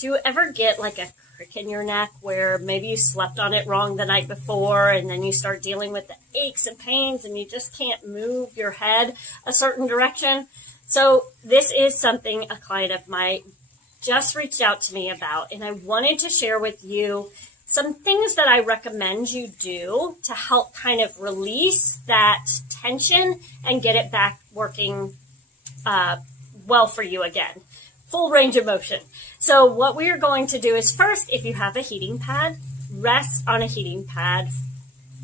Do you ever get like a crick in your neck where maybe you slept on it wrong the night before and then you start dealing with the aches and pains and you just can't move your head a certain direction? So this is something a client of mine just reached out to me about, and I wanted to share with you some things that I recommend you do to help kind of release that tension and get it back working well for you again. Full range of motion. So what we are going to do is first, if you have a heating pad, rest on a heating pad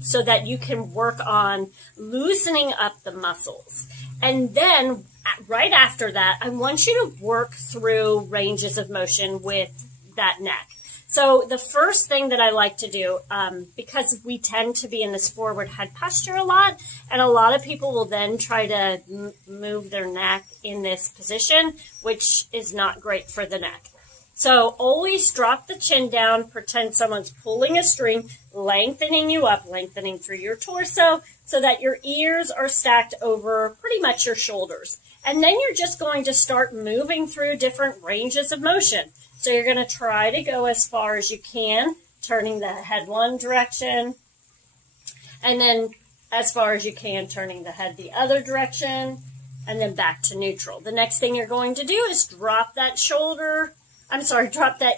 so that you can work on loosening up the muscles. And then right after that, I want you to work through ranges of motion with that neck. So the first thing that I like to do, because we tend to be in this forward head posture a lot, and a lot of people will then try to move their neck in this position, which is not great for the neck. So always drop the chin down, pretend someone's pulling a string, lengthening you up, lengthening through your torso so that your ears are stacked over pretty much your shoulders. And then you're just going to start moving through different ranges of motion. So you're going to try to go as far as you can, turning the head one direction, and then as far as you can, turning the head the other direction, and then back to neutral. The next thing you're going to do is drop that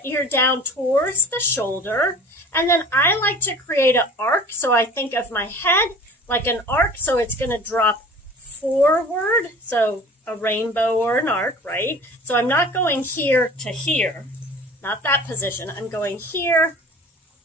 ear down towards the shoulder, and then I like to create an arc, so I think of my head like an arc, so it's going to drop forward, so a rainbow or an arc, right? So I'm not going here to here, not that position. I'm going here,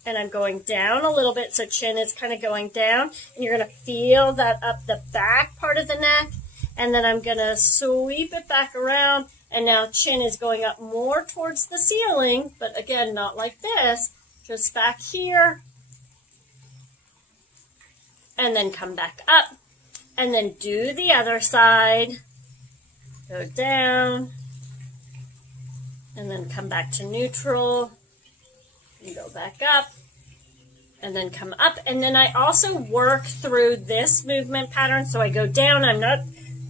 and I'm going down a little bit, so chin is kind of going down, and you're going to feel that up the back part of the neck, and then I'm going to sweep it back around, and now chin is going up more towards the ceiling, but again, not like this, just back here, and then come back up, and then do the other side. Go down, and then come back to neutral, and go back up, and then come up. And then I also work through this movement pattern. So I go down, I'm not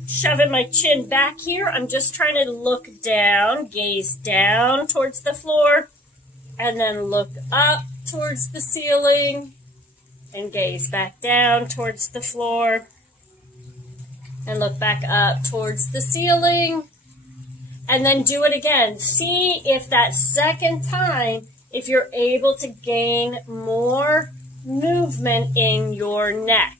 shoving my chin back here, I'm just trying to look down, gaze down towards the floor, and then look up towards the ceiling, and gaze back down towards the floor, and look back up towards the ceiling, and then do it again. See if that second time, if you're able to gain more movement in your neck.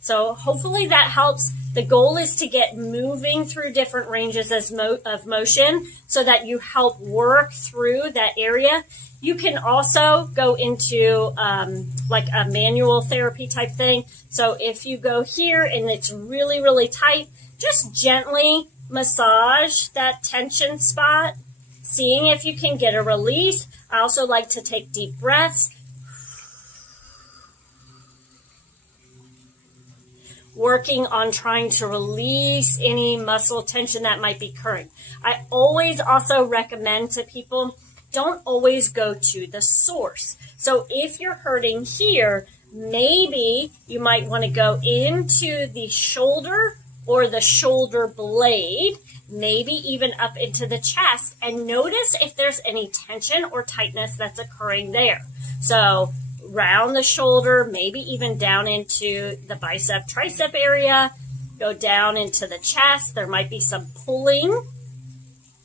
So hopefully that helps. The goal is to get moving through different ranges of motion so that you help work through that area. You can also go into like a manual therapy type thing. So if you go here and it's really, really tight, just gently massage that tension spot, seeing if you can get a release. I also like to take deep breaths. Working on trying to release any muscle tension that might be occurring. I always also recommend to people, don't always go to the source. So if you're hurting here, maybe you might want to go into the shoulder or the shoulder blade, maybe even up into the chest, and notice if there's any tension or tightness that's occurring there. So round the shoulder, maybe even down into the bicep, tricep area, go down into the chest. There might be some pulling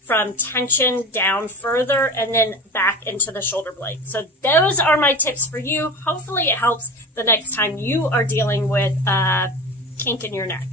from tension down further and then back into the shoulder blade. So those are my tips for you. Hopefully it helps the next time you are dealing with a kink in your neck.